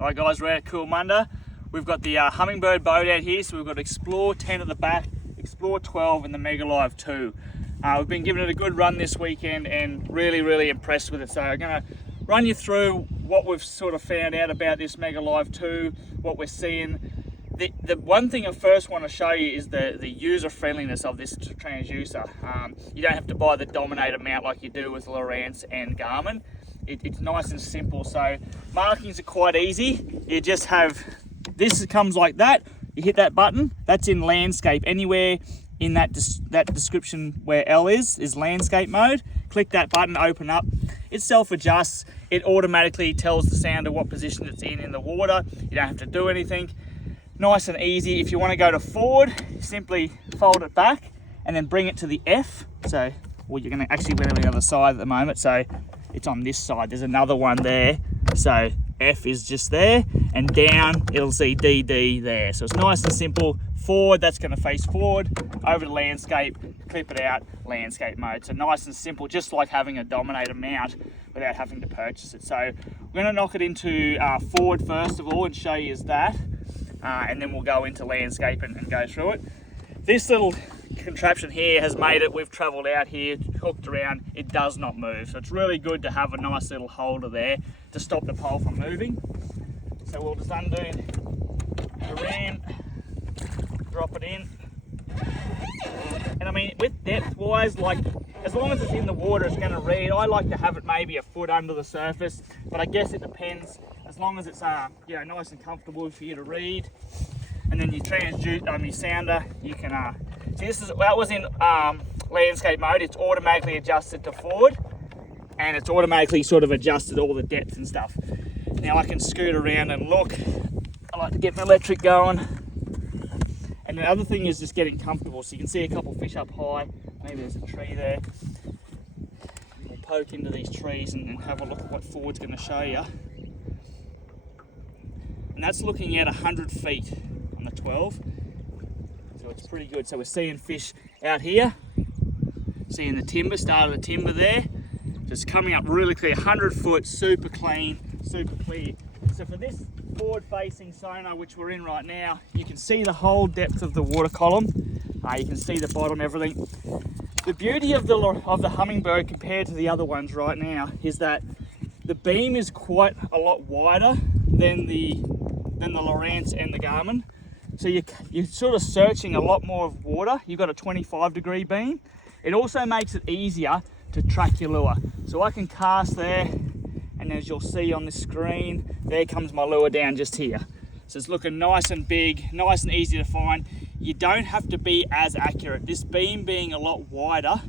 Alright guys, we're at Coolmunda. We've got the Humminbird boat out here, so we've got Xplore 10 at the back, Xplore 12 and the Mega Live 2. We've been giving it a good run this weekend and really impressed with it. So I'm going to run you through what we've sort of found out about this Mega Live 2, what we're seeing. The one thing I first want to show you is the user friendliness of this transducer. You don't have to buy the Dominator mount like you do with Lowrance and Garmin. It's nice and simple, so markings are quite easy. You just have, this comes like that, you hit that button, that's in landscape. Anywhere in that description where L is landscape mode. Click that button, open up. It self-adjusts. It automatically tells the sounder what position it's in the water. You don't have to do anything. Nice and easy. If you want to go to forward, simply fold it back and then bring it to the F. So, well, you're going to actually went on the other side at the moment, so it's on this side. There's another one there. So F is just there, and down it'll see DD there. So it's nice and simple. Forward, that's going to face forward. Over to landscape, clip it out, landscape mode. So nice and simple, just like having a Dominator mount without having to purchase it. So we're going to knock it into forward first of all and show you as that, and then we'll go into landscape and go through it. This little contraption here has made it, we've travelled out here, hooked around, it does not move. So it's really good to have a nice little holder there to stop the pole from moving. So we'll just undo the ram, drop it in. And I mean, with depth wise, like as long as it's in the water, it's going to read. I like to have it maybe a foot under the surface, but I guess it depends. As long as it's you know, nice and comfortable for you to read. And then your your sounder, you can see that was in landscape mode. It's automatically adjusted to forward, and it's automatically sort of adjusted all the depth and stuff. Now I can scoot around and look. I like to get my electric going. And the other thing is just getting comfortable. So you can see a couple fish up high. Maybe there's a tree there. We'll poke into these trees and have a look at what forward's going to show you. And that's looking at 100 feet on the 12. So it's pretty good. So we're seeing fish out here. Seeing the timber, start of the timber there. Just coming up really clear, 100 foot, super clean, super clear. So for this forward facing sonar, which we're in right now, you can see the whole depth of the water column. You can see the bottom, everything. The beauty of the Humminbird compared to the other ones right now is that the beam is quite a lot wider than the Lowrance and the Garmin. So you're sort of searching a lot more of water. You've got a 25-degree beam. It also makes it easier to track your lure. So I can cast there, and as you'll see on the screen, there comes my lure down just here. So it's looking nice and big, nice and easy to find. You don't have to be as accurate. This beam being a lot wider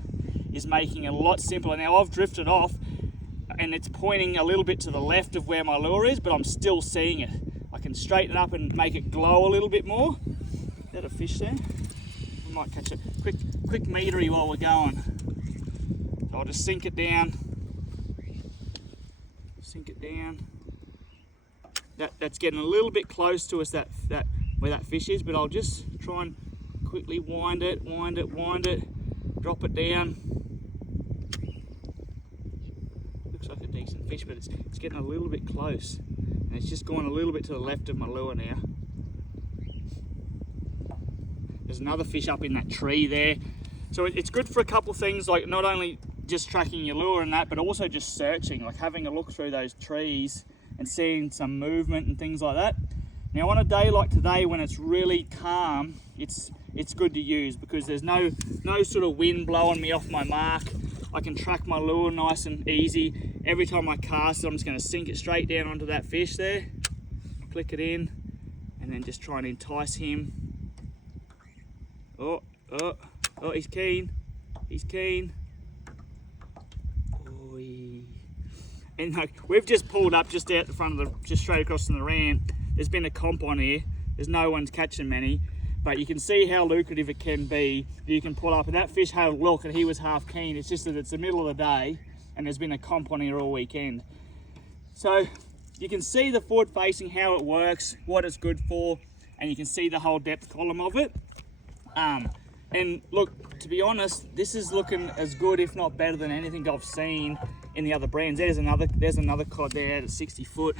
is making it a lot simpler. Now I've drifted off and it's pointing a little bit to the left of where my lure is, but I'm still seeing it. I can straighten it up and make it glow a little bit more. Is that a fish there? We might catch a quick metery while we're going. So I'll just sink it down. Sink it down. That's getting a little bit close to us, that where that fish is, but I'll just try and quickly wind it, drop it down. Looks like a decent fish, but it's getting a little bit close. And it's just going a little bit to the left of my lure now. There's another fish up in that tree there. So it's good for a couple things, like not only just tracking your lure and that, but also just searching, like having a look through those trees and seeing some movement and things like that. Now on a day like today when it's really calm, it's good to use because there's no sort of wind blowing me off my mark. I can track my lure nice and easy. Every time I cast it, I'm just going to sink it straight down onto that fish there, click it in, and then just try and entice him. Oh, he's keen. He's keen. And like, we've just pulled up just out the front of just straight across from the ramp. There's been a comp on here. There's no one's catching many, but you can see how lucrative it can be. You can pull up, and that fish had a look, and he was half keen. It's just that it's the middle of the day, and there's been a comp on here all weekend. So you can see the forward facing, how it works, what it's good for, and you can see the whole depth column of it. And look, to be honest, this is looking as good, if not better, than anything I've seen in the other brands. There's another cod there at 60 foot.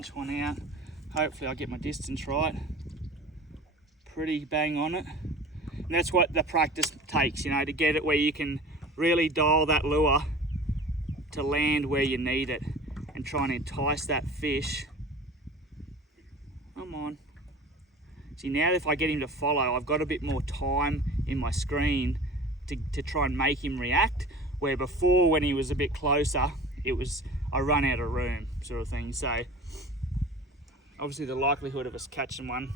punch one out. Hopefully I'll get my distance right. Pretty bang on it. And that's what the practice takes, you know, to get it where you can really dial that lure to land where you need it and try and entice that fish. Come on. See, now if I get him to follow, I've got a bit more time in my screen to try and make him react, where before when he was a bit closer, I run out of room sort of thing. So obviously the likelihood of us catching one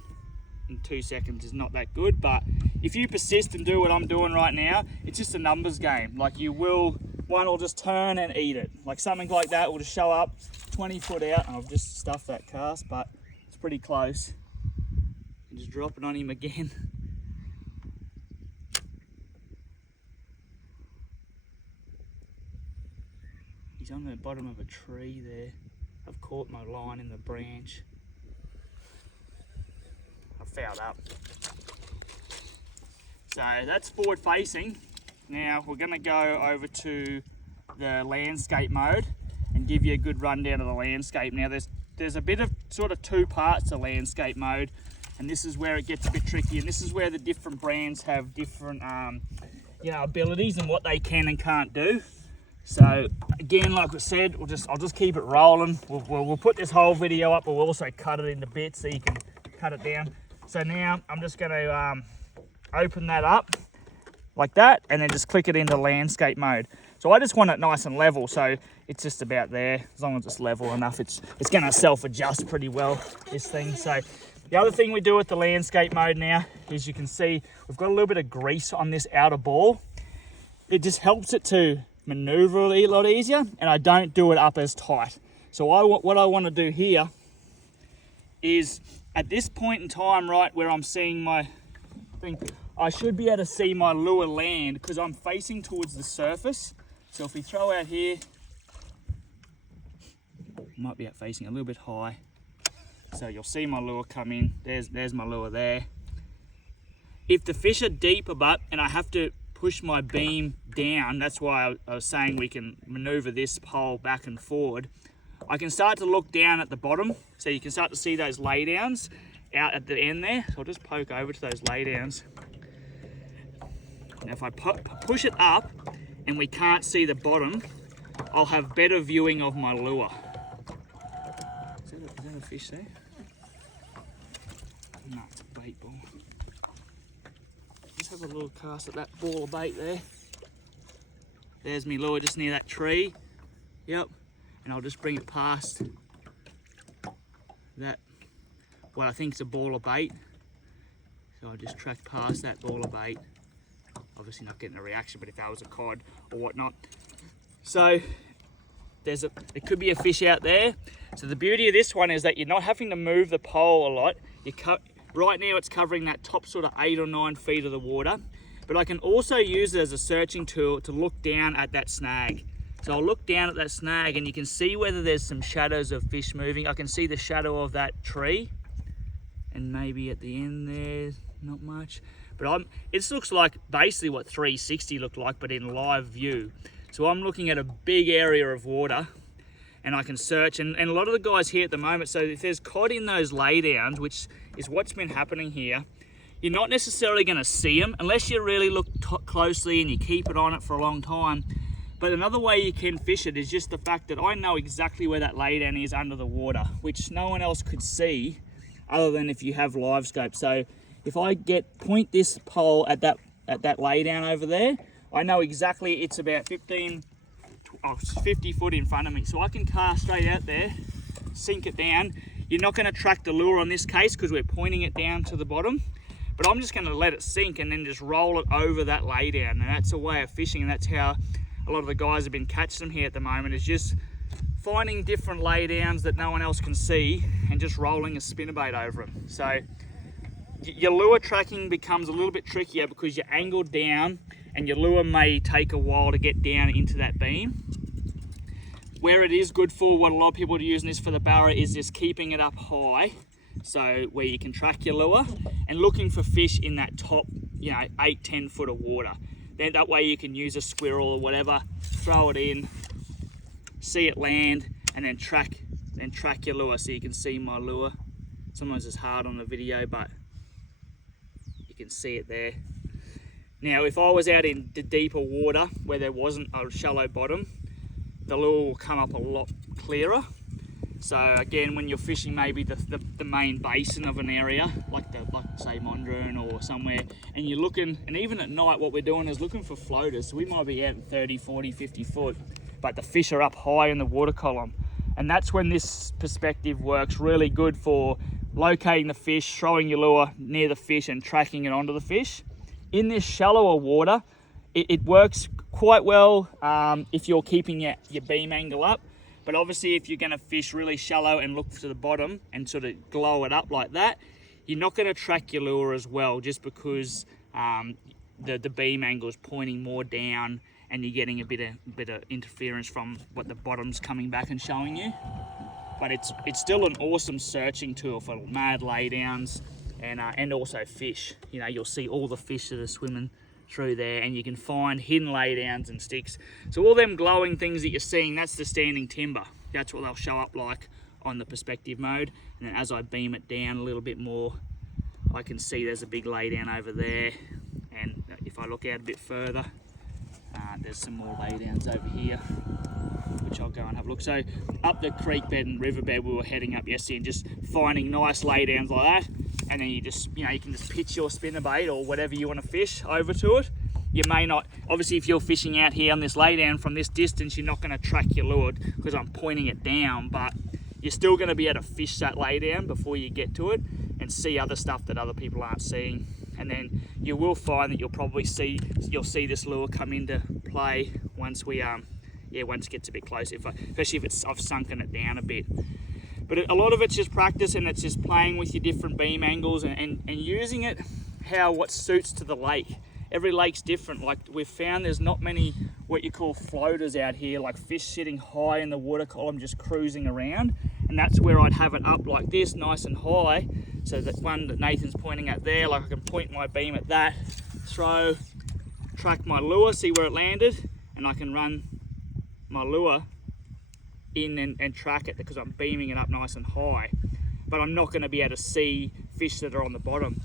in 2 seconds is not that good, but if you persist and do what I'm doing right now, it's just a numbers game. Like one will just turn and eat it. Like something like that will just show up 20 foot out, and I've just stuffed that cast, but it's pretty close. And just drop it on him again. He's on the bottom of a tree there. I've caught my line in the branch. I've fouled up. So that's forward facing. Now we're gonna go over to the landscape mode and give you a good rundown of the landscape. Now there's a bit of sort of two parts to landscape mode, and this is where it gets a bit tricky, and this is where the different brands have different you know, abilities and what they can and can't do. So again, like I said, I'll just keep it rolling. We'll put this whole video up, but we'll also cut it into bits so you can cut it down. So now I'm just going to open that up like that, and then just click it into landscape mode. So I just want it nice and level, so it's just about there. As long as it's level enough, it's going to self-adjust pretty well, this thing. So the other thing we do with the landscape mode now is, you can see we've got a little bit of grease on this outer ball. It just helps it to maneuver a lot easier, and I don't do it up as tight. So what I want to do here is, at this point in time, right where I'm seeing my thing, I should be able to see my lure land because I'm facing towards the surface. So if we throw out here, might be out facing a little bit high. So you'll see my lure come in. There's my lure there. If the fish are deeper, and I have to push my beam down, that's why I was saying we can maneuver this pole back and forward. I can start to look down at the bottom, so you can start to see those laydowns out at the end there. So I'll just poke over to those laydowns. Now if I push it up and we can't see the bottom, I'll have better viewing of my lure. Is that a fish there? No, it's a bait ball. Just have a little cast at that ball of bait there. There's my lure just near that tree. Yep. And I'll just bring it past that, what I think is a ball of bait. So I'll just track past that ball of bait. Obviously not getting a reaction, but if that was a cod or whatnot. So there could be a fish out there. So the beauty of this one is that you're not having to move the pole a lot. Right now it's covering that top sort of 8 or 9 feet of the water. But I can also use it as a searching tool to look down at that snag. So I'll look down at that snag and you can see whether there's some shadows of fish moving. I can see the shadow of that tree, and maybe at the end there, not much. But it looks like basically what 360 looked like, but in live view. So I'm looking at a big area of water, and I can search, and a lot of the guys here at the moment, so if there's cod in those laydowns, which is what's been happening here, you're not necessarily going to see them unless you really look closely and you keep it on it for a long time. But another way you can fish it is just the fact that I know exactly where that laydown is under the water, which no one else could see other than if you have live scope. So if I point this pole at that laydown over there, I know exactly it's about 50 foot in front of me. So I can cast straight out there, sink it down. You're not going to track the lure on this case because we're pointing it down to the bottom. But I'm just going to let it sink and then just roll it over that laydown. And that's a way of fishing, and that's how a lot of the guys have been catching them here at the moment, is just finding different laydowns that no one else can see and just rolling a spinnerbait over them. So your lure tracking becomes a little bit trickier because you're angled down and your lure may take a while to get down into that beam. Where it is good for, what a lot of people are using this for the barra, is just keeping it up high. So where you can track your lure and looking for fish in that top, 8-10 foot of water. Then that way you can use a squirrel or whatever, throw it in, see it land, and then track and track your lure so you can see my lure. Sometimes it's hard on the video, but you can see it there. Now, if I was out in the deeper water where there wasn't a shallow bottom, the lure will come up a lot clearer. So again, when you're fishing maybe the main basin of an area, like say Mondrian or somewhere, and you're looking, and even at night what we're doing is looking for floaters. So we might be out 30, 40, 50 foot, but the fish are up high in the water column. And that's when this perspective works really good for locating the fish, throwing your lure near the fish and tracking it onto the fish. In this shallower water, it works quite well if you're keeping your beam angle up. But obviously if you're going to fish really shallow and look to the bottom and sort of glow it up like that, you're not going to track your lure as well, just because the beam angle is pointing more down and you're getting a bit of interference from what the bottom's coming back and showing you. But it's still an awesome searching tool for mad laydowns and also fish. You know, you'll see all the fish that are swimming through there, and you can find hidden laydowns and sticks. So all them glowing things that you're seeing, that's the standing timber. That's what they'll show up like on the perspective mode. And then as I beam it down a little bit more, I can see there's a big laydown over there. And if I look out a bit further, there's some more laydowns over here, which I'll go and have a look. So up the creek bed and riverbed we were heading up yesterday, and just finding nice laydowns like that. And then you just, you can just pitch your spinnerbait or whatever you want to fish over to it. You may not, obviously if you're fishing out here on this laydown from this distance, you're not going to track your lure because I'm pointing it down, but you're still going to be able to fish that laydown before you get to it and see other stuff that other people aren't seeing. And then you will find that you'll see this lure come into play once once it gets a bit closer, especially if I've sunken it down a bit. But a lot of it's just practice, and it's just playing with your different beam angles and using it what suits to the lake. Every lake's different. Like we've found there's not many what you call floaters out here, like fish sitting high in the water column just cruising around. And that's where I'd have it up like this, nice and high. So that one that Nathan's pointing at there, like I can point my beam at that, track my lure, see where it landed, and I can run my lure in and track it because I'm beaming it up nice and high. But I'm not going to be able to see fish that are on the bottom.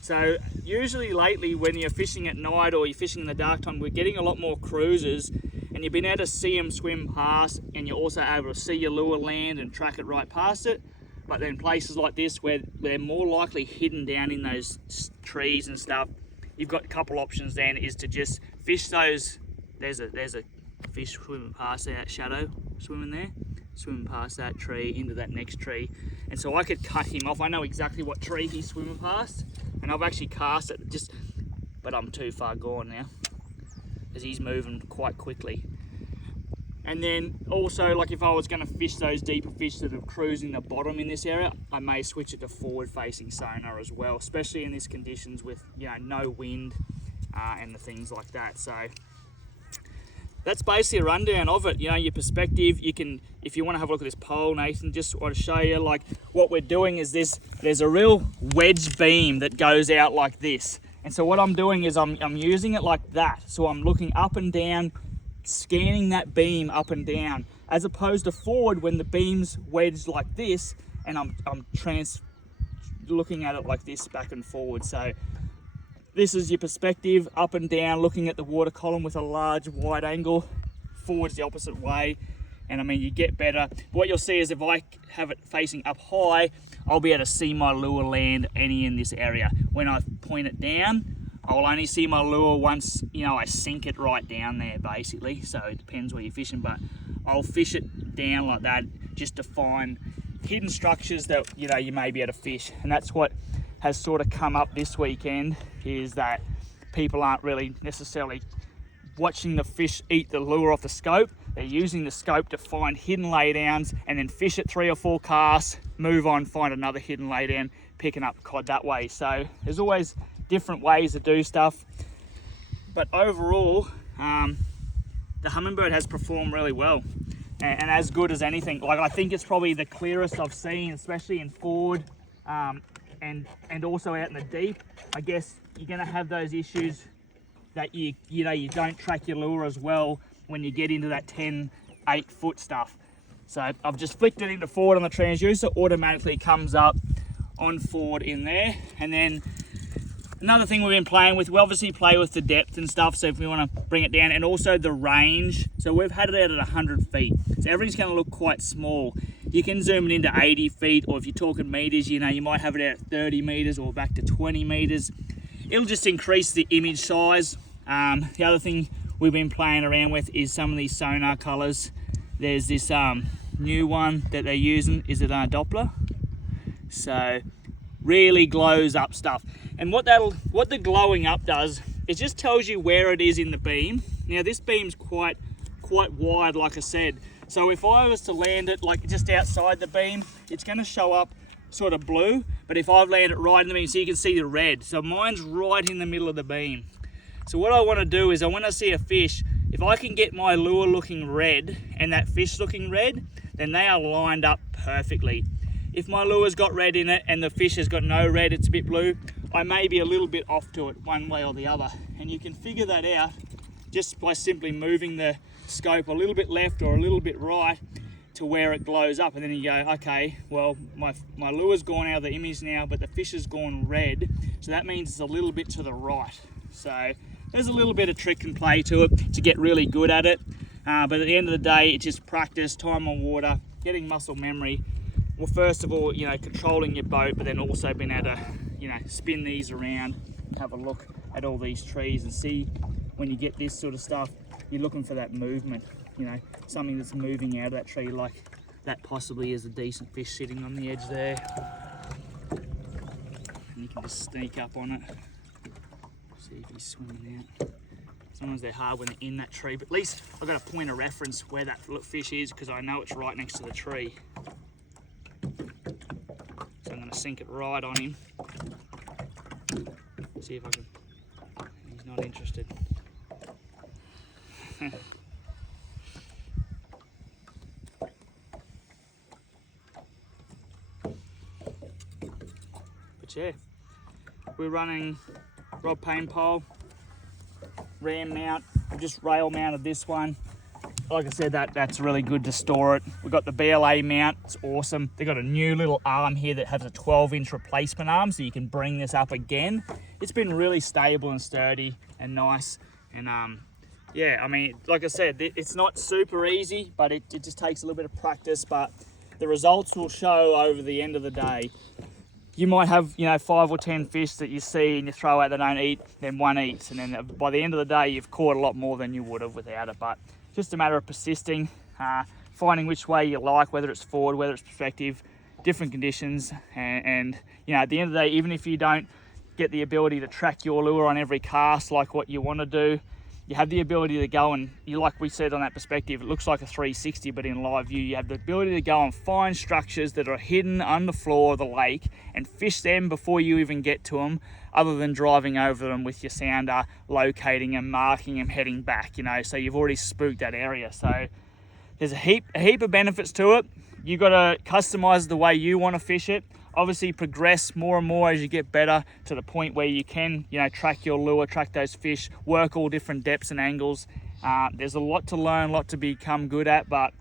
So usually lately when you're fishing at night or you're fishing in the dark time, we're getting a lot more cruisers, and you've been able to see them swim past, and you're also able to see your lure land and track it right past it. But then places like this where they're more likely hidden down in those trees and stuff, you've got a couple options then, is to just fish those. There's a fish swimming past that shadow, swimming past that tree into that next tree. And so I could cut him off. I know exactly what tree he's swimming past, and I've actually cast it but I'm too far gone now as he's moving quite quickly. And then also, like if I was going to fish those deeper fish that are cruising the bottom in this area, I may switch it to forward facing sonar as well, especially in these conditions with no wind and the things like that. So that's basically a rundown of it. Your perspective. You can, if you want to have a look at this pole, Nathan, just want to show you, like what we're doing is there's a real wedge beam that goes out like this. And so what I'm doing is I'm using it like that. So I'm looking up and down, scanning that beam up and down, as opposed to forward when the beam's wedged like this, and I'm looking at it like this back and forward. So this is your perspective, up and down, looking at the water column with a large wide angle. Forward's the opposite way, and I mean you get better. What you'll see is if I have it facing up high, I'll be able to see my lure land in this area. When I point it down, I'll only see my lure once I sink it right down there basically. So it depends where you're fishing, but I'll fish it down like that just to find hidden structures that you may be able to fish. And that's what has sort of come up this weekend, is that people aren't really necessarily watching the fish eat the lure off the scope. They're using the scope to find hidden laydowns and then fish it 3 or 4 casts, move on, find another hidden laydown, picking up cod that way. So there's always different ways to do stuff. But overall, the Humminbird has performed really well, and as good as anything. Like I think it's probably the clearest I've seen, especially in forward and also out in the deep. I guess you're going to have those issues that you don't track your lure as well when you get into that 10, 8 foot stuff. So I've just flicked it into forward on the transducer, automatically comes up on forward in there. And then another thing we've been playing with, we obviously play with the depth and stuff, so if we want to bring it down, and also the range. So we've had it out at 100 feet, so everything's going to look quite small. You can zoom it into 80 feet, or if you're talking meters, you know, you might have it out at 30 meters or back to 20 meters. It'll just increase the image size. The other thing we've been playing around with is some of these sonar colors. There's this new one that they're using, is it Doppler? So really glows up stuff. And what the glowing up does, it just tells you where it is in the beam. Now this beam's quite wide, like I said. So if I was to land it like just outside the beam, it's going to show up sort of blue. But if I've landed it right in the beam, so you can see the red. So mine's right in the middle of the beam. So what I want to do is I want to see a fish. If I can get my lure looking red and that fish looking red, then they are lined up perfectly. If my lure's got red in it and the fish has got no red, it's a bit blue, I may be a little bit off to it one way or the other. And you can figure that out just by simply moving the scope a little bit left or a little bit right to where it glows up. And then you go, okay, well, my lure's gone out of the image now, but the fish has gone red. So that means it's a little bit to the right. So there's a little bit of trick and play to it to get really good at it. But at the end of the day, it's just practice, time on water, getting muscle memory. Well, first of all, you know, controlling your boat, but then also being able to, you know, spin these around, have a look at all these trees and see when you get this sort of stuff, you're looking for that movement, you know, something that's moving out of that tree, like that possibly is a decent fish sitting on the edge there. And you can just sneak up on it, see if he's swimming out. Sometimes they're hard when they're in that tree, but at least I've got a point of reference where that fish is because I know it's right next to the tree. So I'm going to sink it right on him. See if I can. He's not interested. But yeah, we're running rod pain pole, ram mount. I've just rail mounted this one. Like I said, that's really good to store it. We've got the BLA mount, it's awesome. They've got a new little arm here that has a 12-inch replacement arm, so you can bring this up again. It's been really stable and sturdy and nice. And yeah, I mean, like I said, it's not super easy, but it just takes a little bit of practice, but the results will show over the end of the day. You might have, you know, 5 or 10 fish that you see and you throw out that don't eat, then one eats. And then by the end of the day, you've caught a lot more than you would have without it. But just a matter of persisting, finding which way you like, whether it's forward, whether it's perspective, different conditions. And you know, at the end of the day, even if you don't get the ability to track your lure on every cast like what you want to do, you have the ability to go and, like we said on that perspective, it looks like a 360, but in live view, you have the ability to go and find structures that are hidden on the floor of the lake and fish them before you even get to them, other than driving over them with your sounder, locating them, marking them, heading back, you know, so you've already spooked that area. So there's a heap of benefits to it. You've got to customize the way you want to fish it. Obviously progress more and more as you get better to the point where you can, you know, track your lure, track those fish, work all different depths and angles. There's a lot to learn, a lot to become good at, but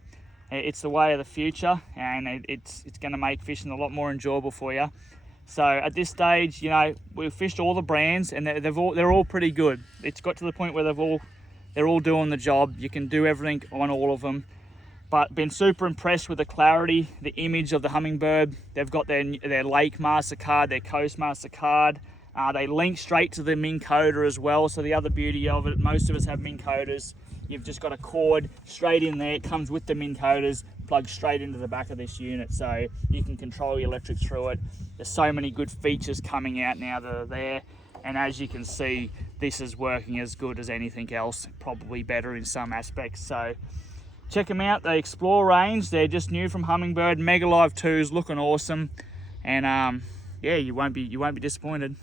it's the way of the future, and it's going to make fishing a lot more enjoyable for you. So at this stage, you know, we've fished all the brands and they're all pretty good. It's got to the point where they're all doing the job. You can do everything on all of them. But been super impressed with the clarity, the image of the Humminbird. They've got their Lake Master card, their Coast Master card. They link straight to the Minn Coder as well. So the other beauty of it, most of us have Minn Coders. You've just got a cord straight in there. It comes with the Minn Coders, plugged straight into the back of this unit. So you can control your electric through it. There's so many good features coming out now that are there. And as you can see, this is working as good as anything else, probably better in some aspects. So check them out, the Xplore range. They're just new from Humminbird. Mega Live 2's looking awesome. And yeah, you won't be disappointed.